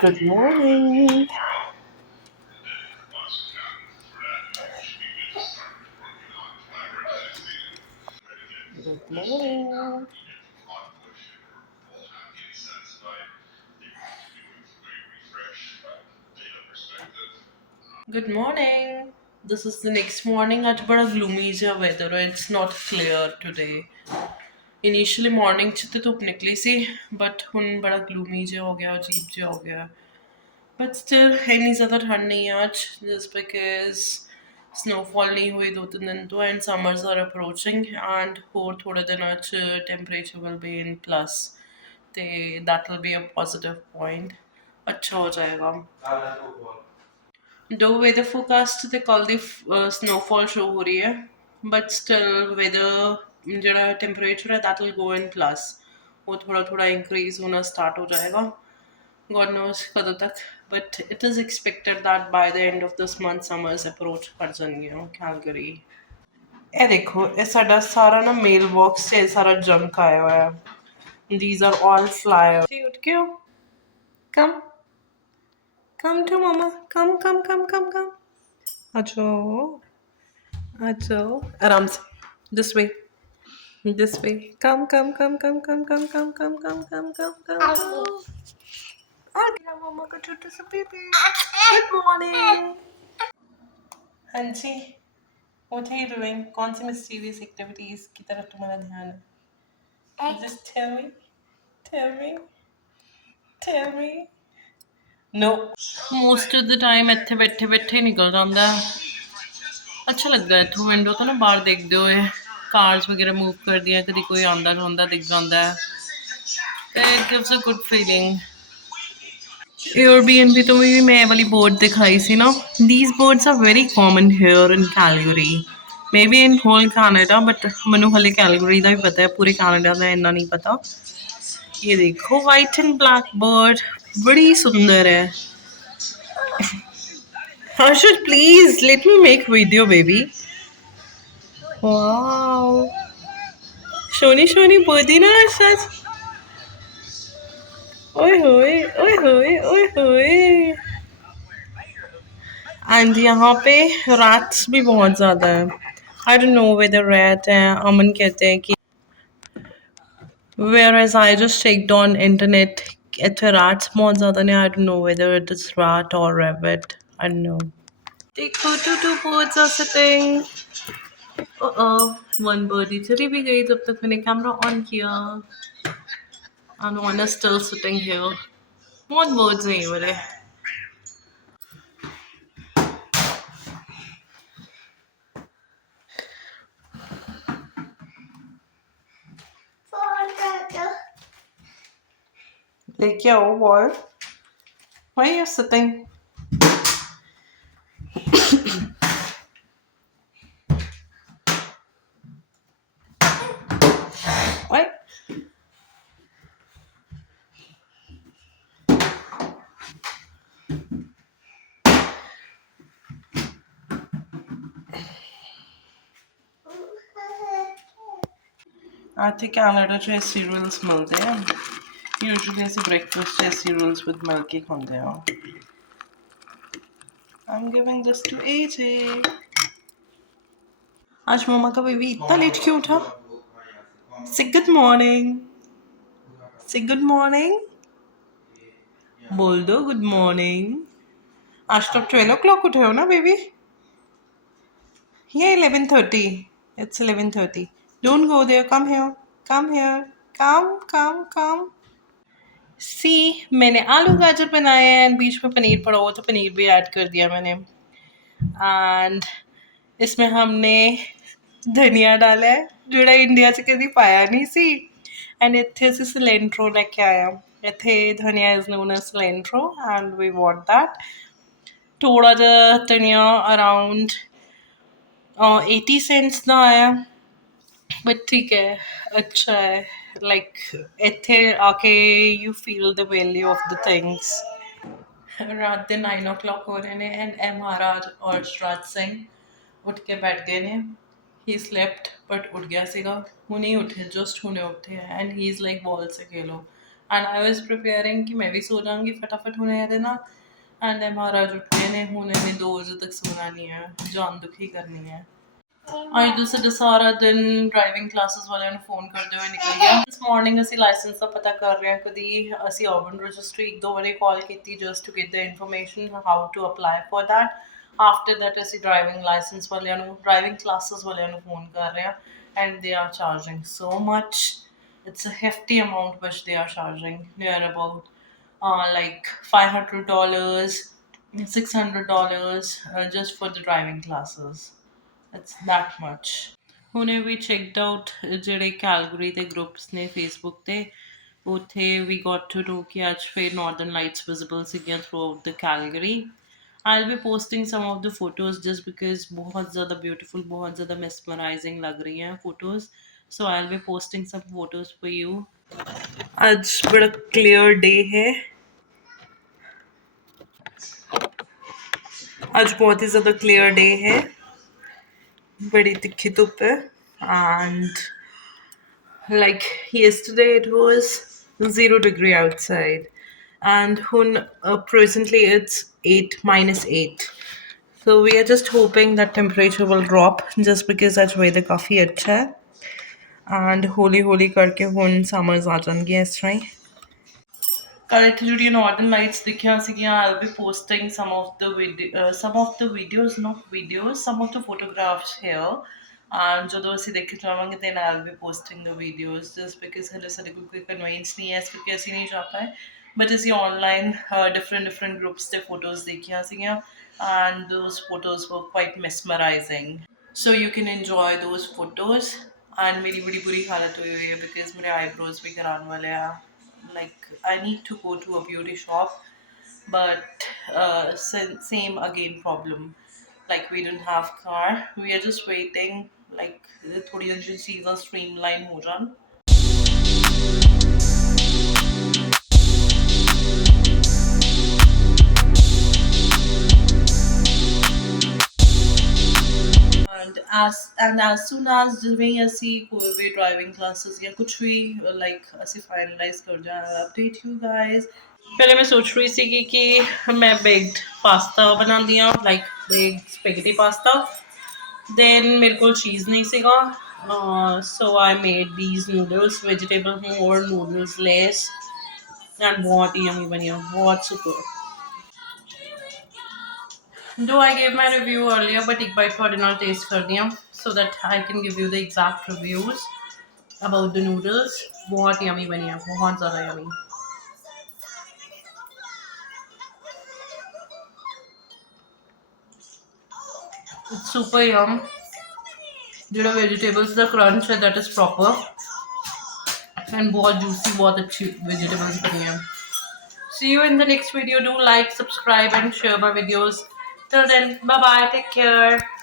Good morning. Good morning. Good morning. This is the next morning. आज बड़ा gloomy सा weather है. It's not clear today. Initially morning च तो धूप निकली सी, but हुन बड़ा gloomy सा हो गया, अजीब सा हो गया. But still इतनी ज़्यादा ठंड नहीं है आज, just because snowfall नहीं हुई 2-3 दिन तो, and summers are approaching, and और थोड़े दिन आज temperature will be in plus. ते that will be a positive point. अच्छा हो जाएगा. Do weather forecast they call the snowfall show हो रही है, but still weather जरा temperature है that will go in plus. वो थोड़ा थोड़ा increase होना start हो जाएगा. God knows कਦੋਂ तक, but it is expected that by the end of this month summers approach कर जाएंगे Calgary. ये देखो ये साडा सारा ना मेल बॉक्स से सारा जंक आया हुआ है. These are all flyers. उठ के हो? Come. Come to mama. Come. Acho. Aram se. This way. This way. Come. Mama ka छोटा सा baby. Good morning. Hanji, what are you doing? कौन सी mysterious activities की तरफ तुम्हारा ध्यान है? Just tell me. Tell me. Tell me. No. Most of the time ਇੱਥੇ ਬੈਠੇ ਬੈਠੇ ਨਿਕਲ ਜਾਂਦਾ ਹੈ. अच्छा लगता है इथों विंडो तो ना बाहर देखते हुए कार्स वगैरह मूव कर दिया कभी कोई आंदा जांदा दिख जाता है. It gives a good feeling. Airbnb तो भी मैं वाली boat दिखाई सी ना. These boats are very common here in Calgary. Maybe in whole Canada, but ਮੈਨੂੰ हले Calgary ਦਾ ਹੀ पता है, पूरे Canada ਦਾ ਇੰਨਾ नहीं पता. ये देखो white and black bird, बड़ी सुंदर है. Harshit, please let me make video, baby. Wow. Shoni birdie na Harshit. ओए होए. एंड यहाँ पे रैट्स भी बहुत ज़्यादा है. I don't know whether rat है. अमन कहते हैं कि whereas I just checked on internet ਇੱਥੇ rats बहुत ज़्यादा ने. I don't know whether it is rat or rabbit. I don't know. देखो two birds are sitting. One birdie चली भी गई जब तक मैंने कैमरा ऑन किया. And one is still sitting here. बहुत birds हैं ये वाले. लेके आओ ball. Why are you sitting? What? I think Canada ਚ cereals मिलते हैं. Usually ऐसे breakfast ਚ cereals with milk ही खाते हैं. I'm giving this to AJ. आज मम्मा का बेबी इतना लेट क्यों उठा? Say good morning. Say good morning. बोल दो good morning. आज तो 12 o'clock उठे हो ना baby? Yeah, 11:30. It's 11:30. Don't go there. Come here. Come here. Come. सी मैंने आलू गाजर बनाए हैं. बीच में पनीर पड़ा हुआ तो पनीर भी ऐड कर दिया मैंने. एंड इसमें हमने धनिया डाला है जोड़ा इंडिया से कभी पाया नहीं सी. एंड इतने से सिलेंट्रो लेके आया. इतने dhania is known as cilantro and we want that. थोड़ा जा धनिया अराउंड 80 सेंट्स का आया. बट ठीक है अच्छा है. लाइक इतने आके you feel the value of the things. रात के 9 o'clock हो रहे ने एंड एम महाराज और श्राज सिंह उठ के बैठ गए ने. ही स्लेप्ट बट उठ गया सीगा. हुने उठे जस्ट हुने उठे and he is like ball से खेलो. एंड आई वाज प्रिपेयरिंग कि मैं भी सो जाऊंगी फटाफट होने देना एंड महाराज उठ गए ने हुने ने 2 बजे तक सोना नहीं है जान दुखी करनी है ਅੱਜ ਤੋਂ ਸਾਡਾ ਸਾਰਾ ਦਿਨ ਡਰਾਈਵਿੰਗ ਕਲਾਸਿਸ ਵਾਲਿਆਂ ਨੂੰ ਫੋਨ ਕਰਦੇ ਹੋਏ ਨਿਕਲ ਗਿਆ ਇਸ ਮਾਰਨਿੰਗ ਅਸੀਂ ਲਾਇਸੈਂਸ ਦਾ ਪਤਾ ਕਰ ਰਹੇ ਹਾਂ ਕਦੀ ਅਸੀਂ ਅਰਬਨ ਰਜਿਸਟਰੀ ਇੱਕ ਦੋ ਵਾਰੀ ਕਾਲ ਕੀਤੀ just to get the information how to apply for that after that ਅਸੀਂ ਡਰਾਈਵਿੰਗ ਲਾਇਸੈਂਸ ਵਾਲਿਆਂ ਨੂੰ ਡਰਾਈਵਿੰਗ ਕਲਾਸਿਸ ਵਾਲਿਆਂ ਨੂੰ ਫੋਨ ਕਰ ਰਹੇ ਹਾਂ and they are charging so much it's a hefty amount which they are charging. They are about like $500, $600 just for the driving classes. It's that much. ਹੁਣੇ ਵੀ checked out ਜਿਹੜੇ Calgary ਦੇ groups ਨੇ Facebook ਤੇ ਉੱਥੇ ਵੀ goat to know ਕਿ ਅੱਜ ਫਿਰ Northern lights visible ਸੀਗੀਆਂ through out the Calgary I'll be posting some of the photos just because बहुत ज़्यादा beautiful, बहुत ज़्यादा mesmerizing लग रही हैं photos. So I'll be posting some photos for you. आज बड़ा clear day है आज बहुत ही ज़्यादा clear day है बड़ी तिखी धूप है and like yesterday it was 0 degree outside and presently it's 8 - 8 so we are just hoping that temperature will drop just because आज weather काफ़ी अच्छा है and हौली हौली करके हुन summers आ जाएंगे इस तरह ਕੱਲ੍ਹ ਇੱਥੇ ਜਿਹੜੀਆਂ ਨਾਰਦਰਨ ਲਾਈਟਸ ਦਿਖੀਆਂ ਸੀਗੀਆਂ I will be posting some of the videos not videos some of the photographs here and ਜਦੋਂ ਅਸੀਂ ਦੇਖੇ ਜਾਵਾਂਗੇ then I'll be posting the videos just because ਹਲੇ ਸਾਡੇ ਕੋਲ ਕੋਈ ਕਨਵੈਂਸ ਨਹੀਂ ਹੈ ਇਸ ਕਰਕੇ ਅਸੀਂ ਨਹੀਂ ਜਾ ਪਾਏ ਬਟ ਅਸੀਂ ਆਨਲਾਈਨ different groups ਦੇ photos ਦੇਖੀਆਂ ਸੀਗੀਆਂ and those photos were quite mesmerizing so you can enjoy those photos and मेरी बड़ी बुरी हालत हुई हुई है because मेरे eyebrows भी कराने वाले हैं like I need to go to a beauty shop but same again problem like we didn't have car we are just waiting like थोड़ी सी चीज़ें streamline हो जान and as soon as ਜਿਵੇਂ ਹੀ ਅਸੀਂ ਕੋਈ ਵੀ ਡਰਾਈਵਿੰਗ ਕਲਾਸਿਸ ਜਾਂ ਕੁਝ ਵੀ ਲਾਈਕ ਅਸੀਂ ਫਾਈਨਲਾਈਜ਼ ਕਰ ਜਾਣਾ ਅਪਡੇਟ ਯੂ ਗਾਇਜ਼ ਪਹਿਲੇ ਮੈਂ ਸੋਚ ਰਹੀ ਸੀ ਕਿ ਮੈਂ ਬੇਕਡ ਪਾਸਤਾ ਬਣਾਉਂਦੀ ਹਾਂ like baked spaghetti pasta then ਮੇਰੇ ਕੋਲ ਚੀਜ਼ ਨਹੀਂ ਸੀਗਾ so I made these noodles vegetable more noodles less and ਬਹੁਤ ਹੀ yummy ਬਣਿਆ ਬਹੁਤ super Though I gave my review earlier, but एक बार थोड़े नाल taste कर दिया so that I can give you the exact reviews about the noodles. बहुत yummy बनी है, बहुत ज़्यादा yummy. It's super yum. जो vegetables the crunch है that is proper and बहुत juicy, बहुत अच्छी vegetables बनी है. See you in the next video. Do like, subscribe, and share my videos. Till then, bye bye. Take care.